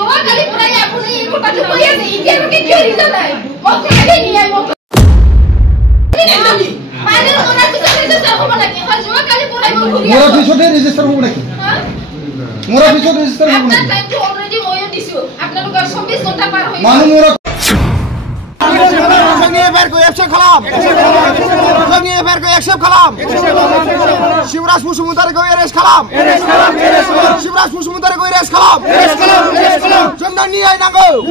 যোৱাকালি পৰাই আপুনি এই কথাটো কৈ আছে এতিয়ালৈকে কিয় ৰিজন নাই মোক লাগে নিয়াই মোক মানে ওনাৰ পিছতে ৰেজিষ্টাৰ হ'ব লাগে হয় যোৱাকালি পৰাই মই ঘূৰি মোৰ পিছতে ৰেজিষ্টাৰ হ'ব লাগে মোৰ পিছতে ৰেজিষ্টাৰ হ'ব আপোনাৰ টাইমটো অলৰেডি মইও দিছো আপোনালোকৰ 24 ঘণ্টা পাৰ হৈ মানুহ মোৰ Seni vergo yakşap kalam. Seni vergo yakşap kalam. Şivras Musumudarı koy eres kalam. Şivras Musumudarı koy eres kalam. Cemdan niye aynango?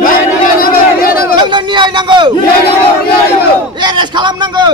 Cemdan niye aynango? Eres kalam nango.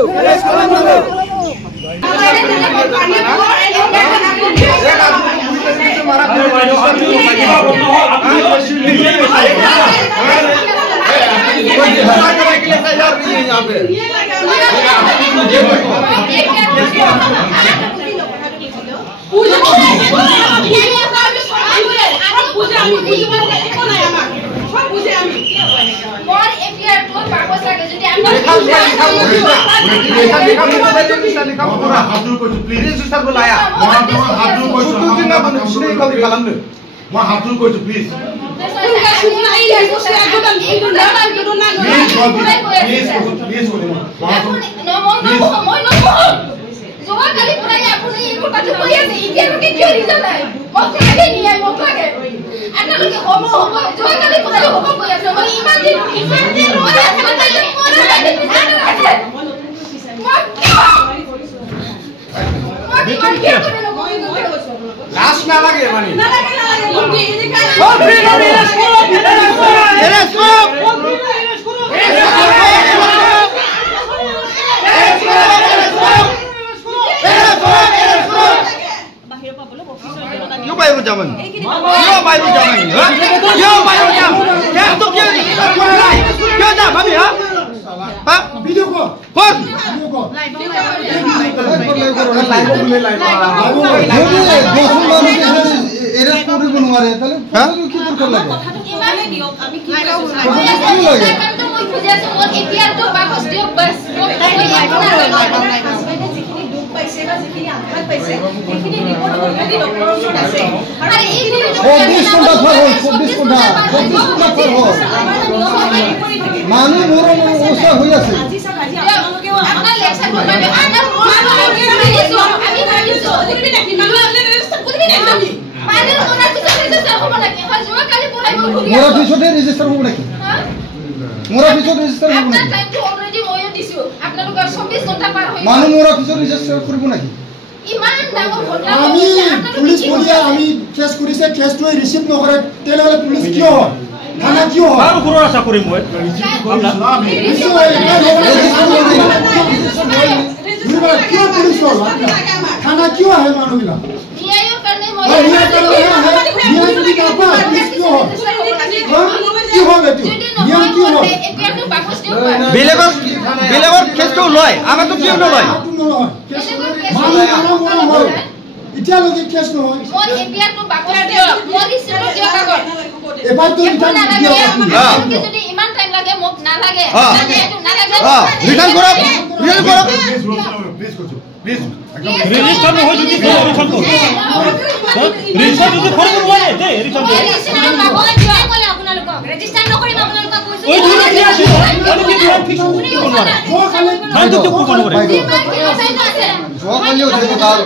যোৱাকালি পৰাই আপুনি এই কথাটো কৈ আছে এতিয়ালৈকে কিয় ৰিজন নাই মোক লাগে নিয়াই মোক লাগে আপোনালোকে হ'ব যোৱাকালি পৰাই হ'ব কৈ আছে মই ইমান দিন ৰৈ লাশ না লাগে মানে Yo bayu jaman. Yo bayu jaman. Yo bayu jaman. Kya tu kya? Kya dah, babi ha? Ha? Video ko. Kon. Video ko. Live মানুহ মোৰ অৱস্থা হৈ আছে মোৰ পিছতে ৰেজিষ্টাৰ হ'ব লাগে মোৰ পিছতে ৰেজিষ্টাৰ হ'ব লাগে টাইমটো অলৰেডি মইও দিছো আপোনালোকৰ 24 ঘণ্টা পাৰ হৈ মানুহ মোৰ পিছতে ৰেজিষ্টাৰ কৰিব লাগে ইমান ডাঙৰ ঘটনা আমি পুলিশ বলিয়া আমি কেস কৰিছে কেসটো ৰিসিভ নকৰে তেলেলে পুলিশ কিয় হয় থানা কিয় হয় আৰু ঘৰৰ আশা কৰিম মই কিয় পুলিশ হয় থানা কিয় আহে মানুহবিলাক নিয়ায়ৰ কাৰণে মই নিয়ায় যদি নাপা পুলিশ কিয় হয় কি হয় বেটো নিয়ায় কি হয় এতিয়াতো বাকচ দিও বেলেগৰ কেছটো লয় আমাৰটো কিয় নলয় এতিয়ালৈকে কেছ নহয় মই এতিয়াতো বাকচ দিও মই ৰিচিপ্ট দিও কাগজ এবাৰ তো ৰিটাৰ্ণ দিও যদি ইমান টাইম লাগে মোক নালাগে নালাগে ৰিটাৰ্ণ কৰক প্লিজ ৰেজিষ্টাৰ নহয় যদি ৰিটাৰ্ণ কৰক ৰেজিষ্টাৰ যদি কৰিব নোৱাৰে দে ৰিটাৰ্ণ কৰক ৰেজিষ্টাৰ নকৰিম আপোনালোকক কৈছো ওই ধৰি কি আছে আৰু কি ধৰি ফিক্স কৰিব নোৱাৰে ফাইলটো তো কৰিব নোৱাৰে যোৱাকালিও যেনে ভাল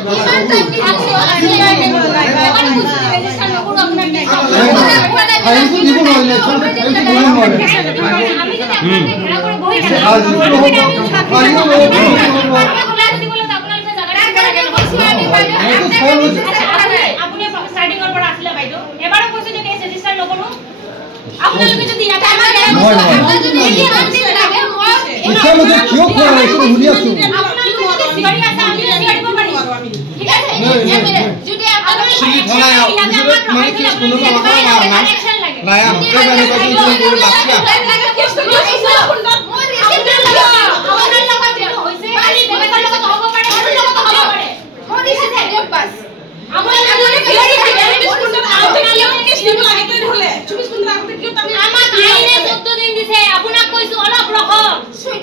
ফাইলটো দিব নোৱাৰিলে আপুনি ষ্টাৰ্টিংৰ পৰা আছিলে বাইদেউ এবাৰো কৈছে যে কেছ ৰেজিষ্টাৰ নকৰো আপোনালোকে যদি ইয়াতে আমাৰ এতিয়ালৈকে কিয় খোৱা হৈছে শুনি আছো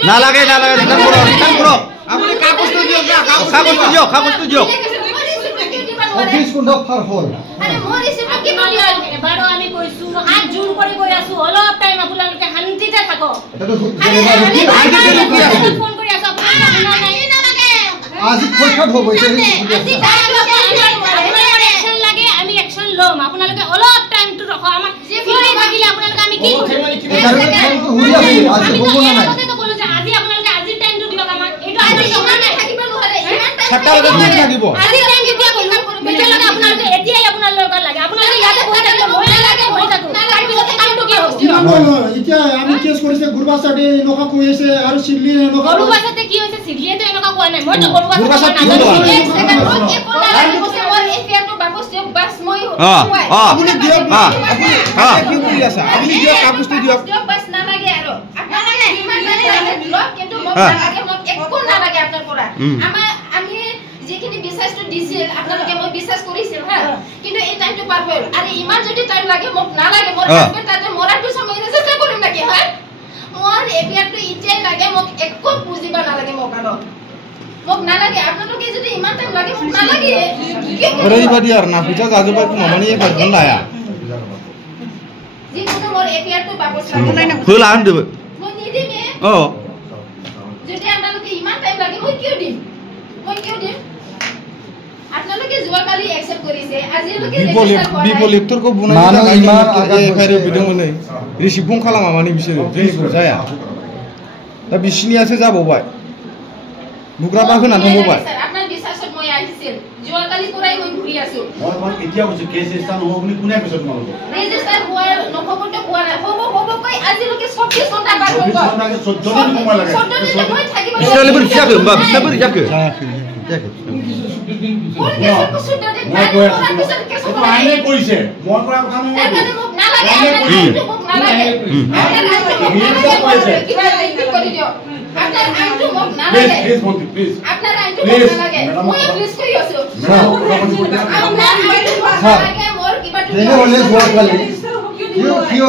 নালাগে ৰিটাৰ্ণ কৰক আপুনি কাগজটো দিয়ক অফিস কোনটা ফাৰ হল আৰে মোৰ ৰিচিপ্ট কি বুলি এবাৰো আমি কৈছো হাত জোৰ কৰি কৈ আছো অলপ টাইম আপোনালোকে শান্তিতে থাকক এটা তো ফোন কৰি আছো আপোনালোকে নাই নালাগে আজি পৰীক্ষা হ'ব আজি একশন লাগে আমি একশন লম আপোনালোকে অলপ টাইমটো ৰখক আমাক ফিৰি থাকিলে আপোনালোকে আমি কি কৰিম আজি হ'ব না নাই আজি আপোনালোকে আজি টাইমটো দিয়ক আমাক এইটো আজি ইমান থাকিব নোৱাৰে ইমান টাইম থাকিব আজি টাইম কেতিয়া কৰিম তেতিয়ালৈকে আপোনালোকে এতিয়াই আপোনালোকৰ লাগে আপোনালোকে ইয়াতে বহি থাকিলে মই নালাগে বহি থাকো তাৰ পিছতে কামটো কি হ'ব এতিয়া আমি কেছ কৰিছে গুৰবাছাতে এনেকুৱা কৈ আছে আৰু চিল্লি এনেকুৱা গৰুবাছাতে কি হৈছে চিল্লিয়েতো এনেকুৱা কোৱা নাই মইতো গৰুবাছাতে নাজানো এক সেকেন্ড মোক একো নালাগে কৈছে মোৰ এফআইআৰটো বাকচ দিয়ক বাস মই আপুনি দিয়ক আপুনি কি কৰি আছে আপুনি দিয়ক কাগজটো দিয়ক বাস নালাগে আৰু আপোনালোকে ইমান নালাগে দিয়ক কিন্তু মোক নালাগে মোক একো নালাগে আপোনাৰ পৰা আমি যেখিনি বিশ্বাসটো দিছিল আপোনালোকে মই বিশ্বাস কৰিছিল হা কিন্তু এই টাইমটো পাৰ হ'ল আৰু ইমান যদি টাইম লাগে মোক নালাগে মোৰ হাজবেণ্ড তাতে মৰাৰ পিছত মই ৰেজিষ্টাৰ কৰিম নেকি হয় মোৰ এপিআৰটো ইতিয়াই লাগে মোক একো বুজিব নালাগে মোক আৰু মোক নালাগে আপোনালোকে যদি ইমান টাইম লাগে মোক নালাগে ওইবাদি আর না পূজা যাজবা মামানি এক ঘন্টা আয়া যিকোনো মোৰ এপিআৰটো বাকচ লাগে ফুল আন দেব মই নিদিম যদি আপোনালোকে ইমান টাইম লাগে মই কিয় দিম আপোনালোকে যোৱাকালি একচেপ্ট কৰিছে আজিলৈকে ৰেজিষ্টাৰ কৰা বিপলিপ্তৰ কো বুনাই এফআইআৰ বিদং মানে ৰিসিভ বুং খালামা মানি বিসিৰ জেনিকো जाया दा बिसिनि আছে যাবबाय বুকৰাবা होना थांबबाय আপোনাৰ বিশ্বাসত মই আহিছিল যোৱাকালি পৰাই মই ঘূৰি আছো মই এতিয়া কৈছো কেছ ষ্টাৰ্ট হ'ব বুলি কোনে পিছত নলব ৰেজিষ্টাৰ হোৱাৰ নহবটো কোৱা নাই হ'ব কৈ আজিলৈকে 24 ঘণ্টা পাৰ হৈ গ'ল 14 দিন সময় লাগে 14 দিন মই থাকিব বিশালে বৰি যাকে বা বিশালে যাকে আইনে কৰিছে মই কৰা কথা নহয় মোক নালাগে মোক নালাগে কিবা লিখি কৰি দিও আপোনাৰ আইনটো মোক নালাগে প্লিজ মন্ত্ৰী প্লিজ আপোনাৰ আইনটো মোক নালাগে মই প্লিজ কৰি আছো আপোনাৰ আইনটো মোক নালাগে মোৰ কিবা তেনে হলে যোৱাকালি কিয়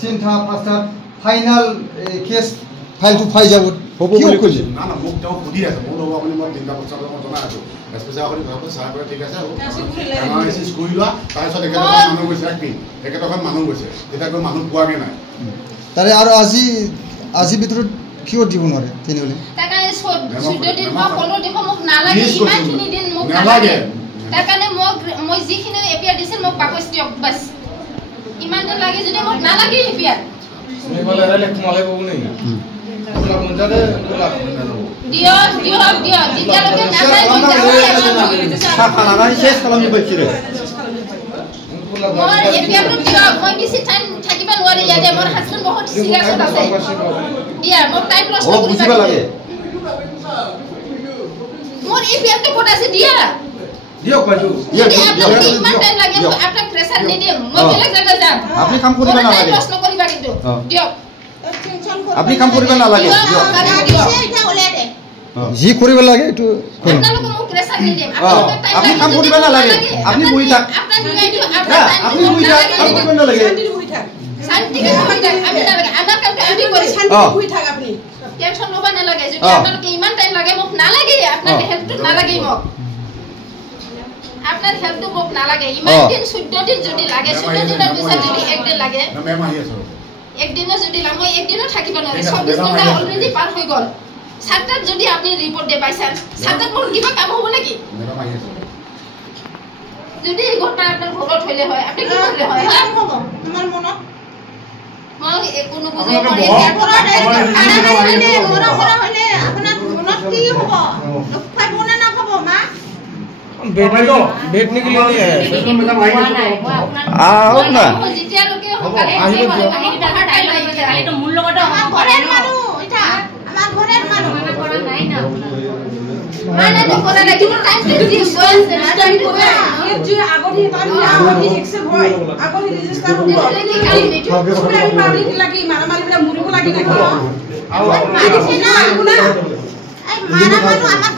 চিন্তা পাঁচটা ফাইনাল কেছ ফাইলটো পাই যাব হ'ব বুলি কৈছে না না মোক তেওঁ সুধি আছে মোৰ হ'ব আপুনি মই তিনটা বছৰ মই জনাই আছো স্পেশাল আপুনি ভাবো চাহ কৰে ঠিক আছে এনালাইসিস কৰি লোৱা তাৰপিছত একেটা মানুহ গৈছে একেটা মানুহ গৈছে এটা গৈ মানুহ পোৱাগে নাই তাৰে আৰু আজি ভিতৰত কিয় দিব নোৱাৰে তেনেহলে তাৰ কাৰণে 14 দিন বা 15 দিন মোক নালাগে ইমানখিনি দিন মোক নালাগে তাৰ কাৰণে মই যিখিনি এপিআৰ দিছিল মোক বাকচ দিয়ক বাস ইমান দিন লাগে যদি মোক নালাগে এপিআৰ মেবালে ৰেলে কমালে বউ নাই কোলা মঞ্জাতে কোলা দিয় যেতিয়ালৈকে নাপায় খানা নাই শেষ কালামি বাইছিৰে মই এপিআৰটো দিয় মই বেছি টাইম থাকিব নোৱাৰি ইয়াতে মোৰ হাজবেণ্ড বহুত সিৰিয়াছত আছে দিয়া মোক টাইম লছ কৰিব লাগে মোৰ এপিআৰটো ক'ত আছে দিয়া দিয়ক বাইদু ইমান টাইম লাগে আপোনাক প্ৰেছাৰ নিদিম মই বেলেগ জায়গা যাম আপুনি কাম কৰিব নালাগে লছ নকৰিবা কিন্তু দিয়ক আপুনি কাম কৰিব নালাগে যি কৰিব লাগে এটো আপোনালোকে মোক প্ৰেছাৰ নিদিম আপুনি কাম কৰিব নালাগে আপুনি বহি থাক আপুনি বহি থাক কাম কৰিব নালাগে শান্তিকে বহি থাক আমি নালাগে আমাৰ কামটো আমি কৰি শান্তিকে বহি থাক আপুনি টেনচন ল'ব নালাগে যদি আপোনালোকে ইমান টাইম লাগে মোক নালাগে আপোনাৰ হেল্পটো নালাগে মোক আপনার হেল্পটো মোক নালাগে ইমান দিন 14 দিন যদি লাগে 14 দিনৰ পিছত যদি এক দিন লাগে মেম আহি আছে এক দিনৰ যদি লাগে মই এক দিনও থাকিব নোৱাৰি 24 ঘণ্টা অলৰেডি পাৰ হৈ গল সাতটাত যদি আপনি ৰিপোৰ্ট দে পাইছেন সাতটাত মোৰ কিবা কাম হ'ব নেকি মেম আহি আছে যদি এই ঘটনা আপনার ঘৰত হইলে হয় আপনি কি করলে হয় হ'ব আমার মনত মই একো নুবুজে মই মোরা হলে আপনার মনত কি হ'ব খাব না না খাব মা बैठने के लिए नहीं है आओ ना যেতিয়া লোকে আহিব খালি তো মূল লগতে ঘরের মানুষ এটা আমার ঘরের মানুষ কৰা নাই না মানে কৰা নাই কিন্তু টাইম দি বয়স টাইম করে এর যে আগতে আগতে এক্সেপ্ট হয় আগতে রেজিস্টার হ'ব পুরা পাবলিক লাগি মারামারি বলে মুরিব লাগি নাকি মারিছে না এই মারা মানুষ আমার